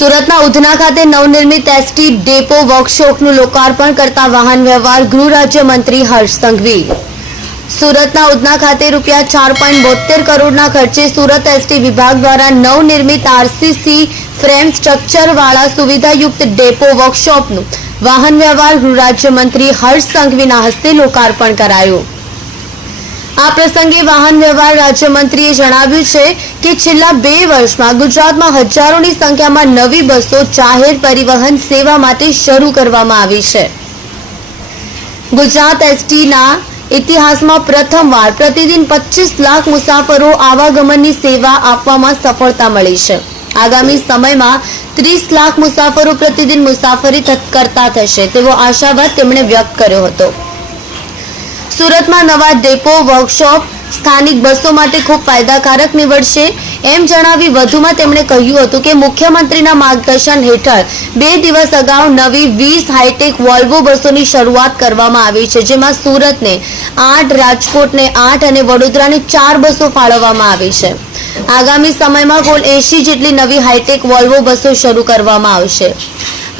સુરતના ઉધના ખાતે નવનિર્મિત એસટી ડેપો વર્કશોપનું લોકાર્પણ કરતા વાહન વ્યવહાર ગૃહ રાજ્યમંત્રી હર્ષ સંઘવી। સુરતના ઉધના ખાતે રૂપિયા 4.72 કરોડના ખર્ચે સુરત એસટી વિભાગ દ્વારા નવનિર્મિત આરસીસી ફ્રેમ સ્ટ્રક્ચર વાળા સુવિધાયુક્ત ડેપો વર્કશોપનું વાહન વ્યવહાર ગૃહ રાજ્યમંત્રી હર્ષ સંઘવીના હસ્તે લોકાર્પણ કરાયું। આ પ્રસંગે વાહન વ્યવહાર રાજ્યમંત્રીએ જણાવ્યું છે કે છેલ્લા 2 વર્ષમાં ગુજરાતમાં હજારોની સંખ્યામાં નવી બસો જાહેર પરિવહન સેવા માટે શરૂ કરવામાં આવી છે। ગુજરાત એસટીના ઇતિહાસમાં પ્રથમવાર પ્રતિદિન 25 લાખ મુસાફરો આવાગમનની સેવા આપવામાં સફળતા મળી છે। આગામી સમયમાં 30 લાખ મુસાફરો પ્રતિદિન મુસાફરી કરતા થશે તેવો આશાવાદ તેમણે વ્યક્ત કર્યો હતો। સુરતમાં નવા ડેપો વર્કશોપ સ્થાનિક બસો માટે ખૂબ ફાયદાકારક નીવડશે એમ જણાવી વધુમાં તેમણે કહ્યું હતું કે મુખ્યમંત્રીના માર્ગદર્શન હેઠળ 2 દિવસ અગાઉ નવી 20 હાઈટેક વોલ્વો બસોની શરૂઆત કરવામાં આવી છે, જેમાં સુરતને 8, રાજકોટને 8 અને વડોદરાને 4 બસો ફાળવવામાં આવી છે। આગામી સમયમાં કુલ 80 જેટલી નવી હાઈટેક વોલ્વો બસો શરૂ કરવામાં આવશે।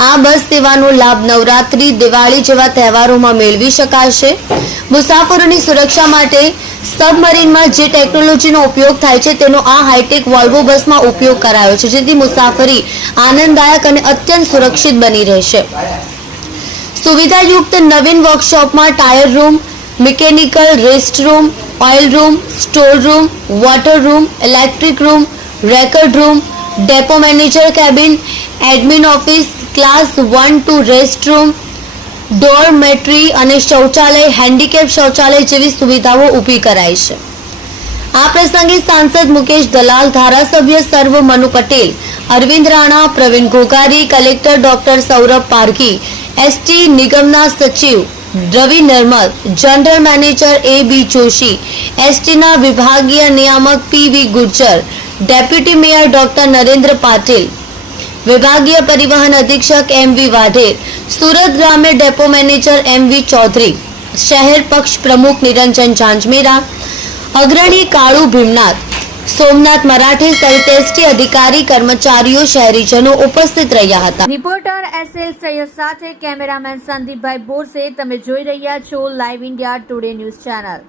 આ બસ સેવાનો લાભ નવરાત્રી, દિવાળી જેવા તહેવારોમાં મેળવી શકાશે। મુસાફરોની સુરક્ષા માટે સબમરીનમાં જે ટેકનોલોજીનો ઉપયોગ થાય છે તેનો આ હાઈટેક વોલ્વો બસમાં ઉપયોગ કરાયો છે, જેથી મુસાફરી આનંદદાયક અને અત્યંત સુરક્ષિત બની રહેશે। સુવિધાયુક્ત નવીન વર્કશોપમાં tyre room, mechanical rest room, oil room, store room, water room, electric room, record room, depot manager cabin, admin office, class 1-2 rest room, dormitory અને શૌચાલય, હેન્ડીકેપ શૌચાલય જેવી સુવિધાઓ ઊભી કરાઈ છે। આ પ્રસંગે સાંસદ મુકેશ દલાલ, ધારાસભ્ય સર્વ Manu Patel, Arvind Rana, Praveen Ghoghari, collector doctor Saurabh Parghi, ST નિગમના સચિવ Ravi Narmal, general manager A B. Joshi, એસટીના વિભાગીય નિયામક P V. Gurjar, deputy mayor doctor Narendra Patil, વિભાગીય પરિવહન અધિક્ષક એમ.વી. વાઢેર, સુરત ગ્રામ્ય ડેપો મેનેજર એમ.વી. ચૌધરી, શહેર પક્ષ પ્રમુખ નિરંજન ઝાંઝમેરા, અગ્રણી કાળુ ભીમનાથ, સોમનાથ મરાઠે સહિત એસટી અધિકારી, કર્મચારીઓ, શહેરીજનો ઉપસ્થિત રહ્યા હતા। રિપોર્ટર એસએલ સૈયદ સાથે કેમેરામેન સંદીપભાઈ બોરસે। તમે જોઈ રહ્યા છો live India today news channel.